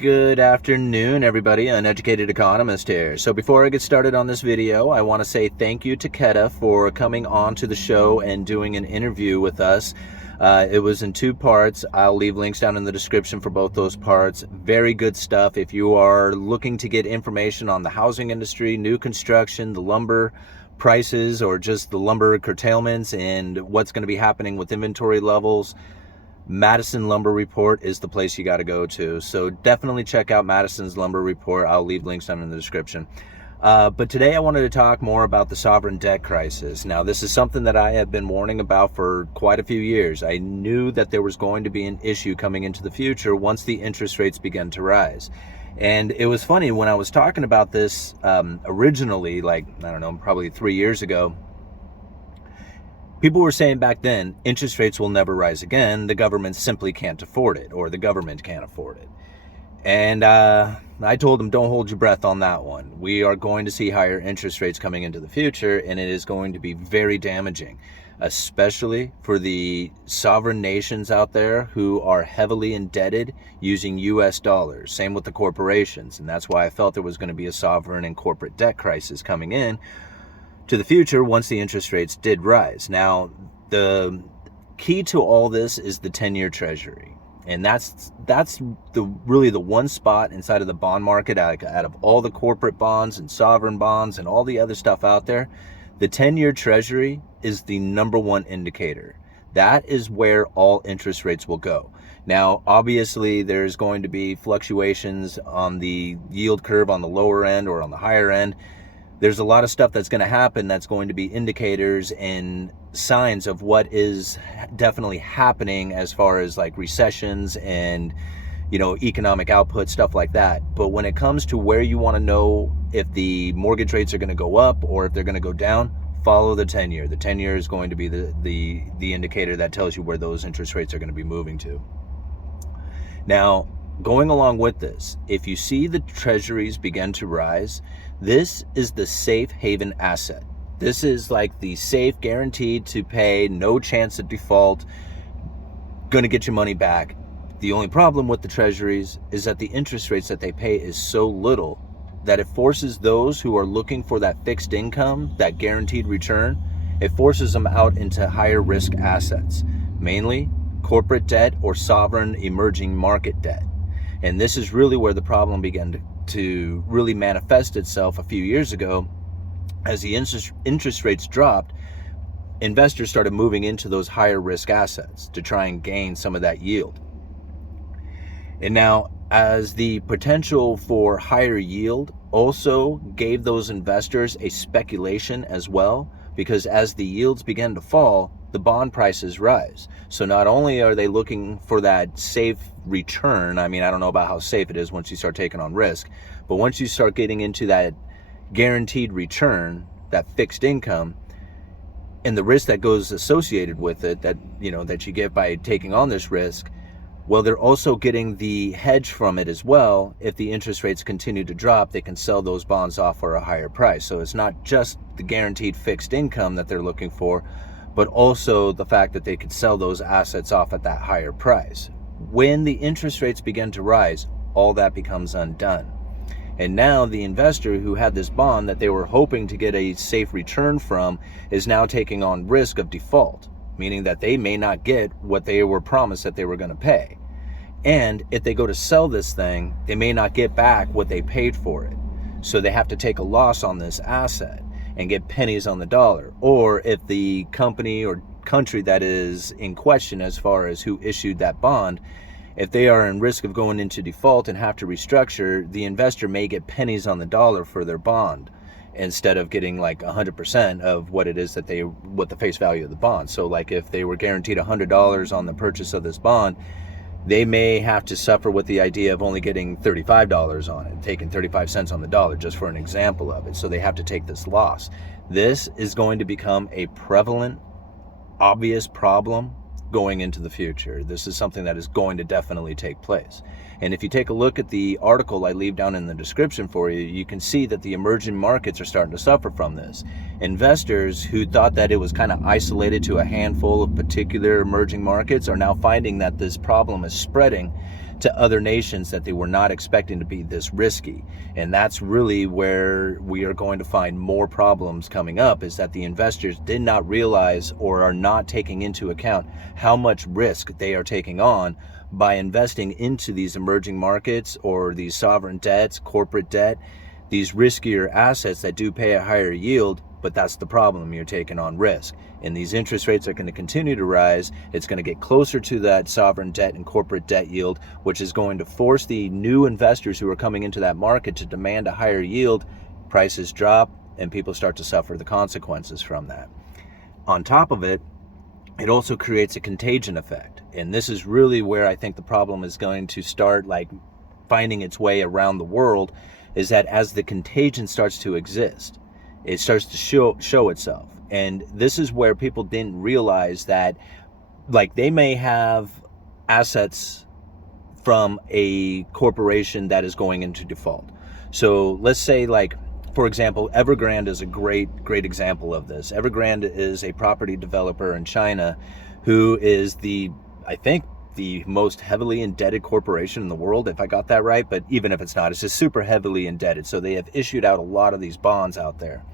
Good afternoon, everybody. Uneducated economist here. So before I get started on this video, I want to say thank you to Keta for coming on to the show and doing an interview with us. It was in two parts. I'll leave links down in the description for both those parts. Very good stuff. If you are looking to get information on the housing industry, new construction, the lumber prices, or just the lumber curtailments and what's going to be happening with inventory levels, Madisons Lumber Report is the place you got to go to. So definitely check out Madisons Lumber Report. I'll leave links down in the description. But today I wanted to talk more about the sovereign debt crisis. Now, this is something that I have been warning about for quite a few years. I knew that there was going to be an issue coming into the future once the interest rates began to rise. And it was funny, when I was talking about this originally, like, I don't know, probably 3 years ago, people were saying back then, interest rates will never rise again. The government simply can't afford it, or the government can't afford it. And I told them, don't hold your breath on that one. We are going to see higher interest rates coming into the future, and it is going to be very damaging, especially for the sovereign nations out there who are heavily indebted using US dollars. Same with the corporations. And that's why I felt there was going to be a sovereign and corporate debt crisis coming in to the future once the interest rates did rise. Now, the key to all this is the 10-year Treasury. And that's really the one spot inside of the bond market, out of all the corporate bonds and sovereign bonds and all the other stuff out there, the 10-year Treasury is the number one indicator. That is where all interest rates will go. Now, obviously, there's going to be fluctuations on the yield curve on the lower end or on the higher end. There's a lot of stuff that's going to happen that's going to be indicators and signs of what is definitely happening as far as like recessions and, economic output, stuff like that. But when it comes to where you want to know if the mortgage rates are going to go up or if they're going to go down, follow the 10-year. The 10-year is going to be the indicator that tells you where those interest rates are going to be moving to. Now, going along with this, if you see the treasuries begin to rise, this is the safe haven asset. This is like the safe, guaranteed to pay, no chance of default, going to get your money back. The only problem with the treasuries is that the interest rates that they pay is so little that it forces those who are looking for that fixed income, that guaranteed return, it forces them out into higher risk assets, mainly corporate debt or sovereign emerging market debt. And this is really where the problem began to really manifest itself a few years ago. As the interest rates dropped, investors started moving into those higher risk assets to try and gain some of that yield. And now, as the potential for higher yield also gave those investors a speculation as well, because as the yields began to fall, the bond prices rise. So not only are they looking for that safe return, I don't know about how safe it is once you start taking on risk, but once you start getting into that guaranteed return, that fixed income, and the risk that goes associated with it, that you get by taking on this risk, well, they're also getting the hedge from it as well. If the interest rates continue to drop, they can sell those bonds off for a higher price. So it's not just the guaranteed fixed income that they're looking for, but also the fact that they could sell those assets off at that higher price. When the interest rates begin to rise, all that becomes undone. And now the investor who had this bond that they were hoping to get a safe return from is now taking on risk of default, meaning that they may not get what they were promised that they were going to pay. And if they go to sell this thing, they may not get back what they paid for it. So they have to take a loss on this asset and get pennies on the dollar. Or if the company or country that is in question as far as who issued that bond, if they are in risk of going into default and have to restructure, the investor may get pennies on the dollar for their bond instead of getting like 100% of what it is what the face value of the bond. So like if they were guaranteed $100 on the purchase of this bond, they may have to suffer with the idea of only getting $35 on it, taking 35 cents on the dollar, just for an example of it. So they have to take this loss. This is going to become a prevalent, obvious problem going into the future. This is something that is going to definitely take place. And if you take a look at the article I leave down in the description for you, you can see that the emerging markets are starting to suffer from this. Investors who thought that it was kind of isolated to a handful of particular emerging markets are now finding that this problem is spreading to other nations that they were not expecting to be this risky. And that's really where we are going to find more problems coming up, is that the investors did not realize or are not taking into account how much risk they are taking on by investing into these emerging markets or these sovereign debts, corporate debt, these riskier assets that do pay a higher yield. But that's the problem, you're taking on risk. And these interest rates are going to continue to rise. It's going to get closer to that sovereign debt and corporate debt yield, which is going to force the new investors who are coming into that market to demand a higher yield. Prices drop, and people start to suffer the consequences from that. On top of it, it also creates a contagion effect. And this is really where I think the problem is going to start finding its way around the world, is that as the contagion starts to exist, it starts to show itself. And this is where people didn't realize that, they may have assets from a corporation that is going into default. So let's say, for example, Evergrande is a great example of this. Evergrande is a property developer in China who is I think the most heavily indebted corporation in the world, if I got that right. But even if it's not, it's just super heavily indebted. So they have issued out a lot of these bonds out there.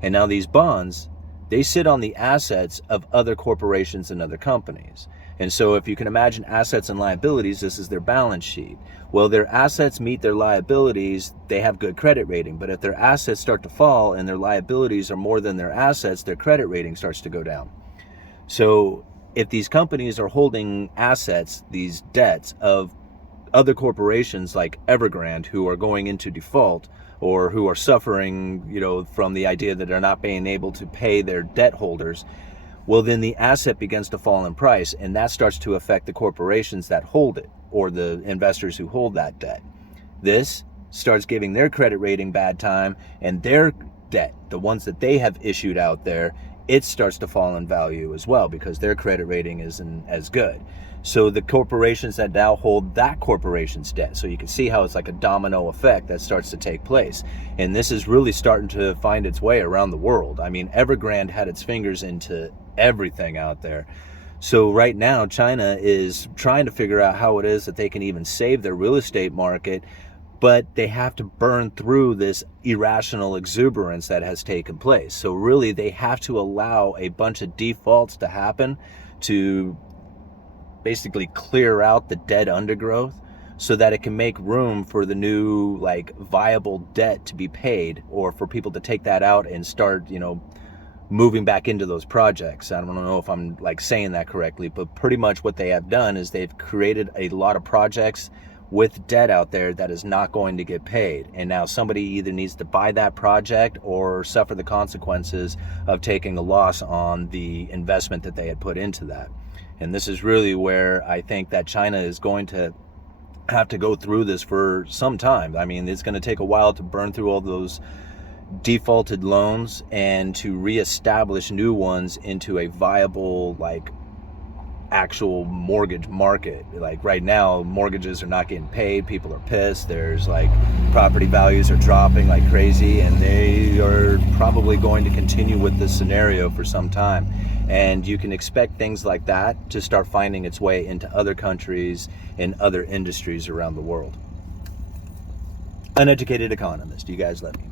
And now these bonds, they sit on the assets of other corporations and other companies. And so if you can imagine assets and liabilities, this is their balance sheet. Well, their assets meet their liabilities, they have good credit rating. But if their assets start to fall and their liabilities are more than their assets, their credit rating starts to go down. So if these companies are holding assets, these debts of other corporations like Evergrande, who are going into default, or who are suffering, from the idea that they're not being able to pay their debt holders, well, then the asset begins to fall in price, and that starts to affect the corporations that hold it, or the investors who hold that debt. This starts giving their credit rating bad time, and their debt, the ones that they have issued out there, it starts to fall in value as well, because their credit rating isn't as good. So the corporations that now hold that corporation's debt, so you can see how it's like a domino effect that starts to take place. And this is really starting to find its way around the world. I mean, Evergrande had its fingers into everything out there. So right now, China is trying to figure out how it is that they can even save their real estate market, but they have to burn through this irrational exuberance that has taken place. So really, they have to allow a bunch of defaults to happen to basically clear out the dead undergrowth, so that it can make room for the new viable debt to be paid, or for people to take that out and start moving back into those projects. I don't know if I'm saying that correctly, but pretty much what they have done is they've created a lot of projects with debt out there that is not going to get paid, and now somebody either needs to buy that project or suffer the consequences of taking a loss on the investment that they had put into that. And this is really where I think that China is going to have to go through this for some time. I mean, it's going to take a while to burn through all those defaulted loans and to reestablish new ones into a viable, actual mortgage market. Right now, mortgages are not getting paid. People are pissed. There's property values are dropping like crazy, and they are probably going to continue with this scenario for some time. And you can expect things like that to start finding its way into other countries and other industries around the world. Uneducated economist, you guys let me know.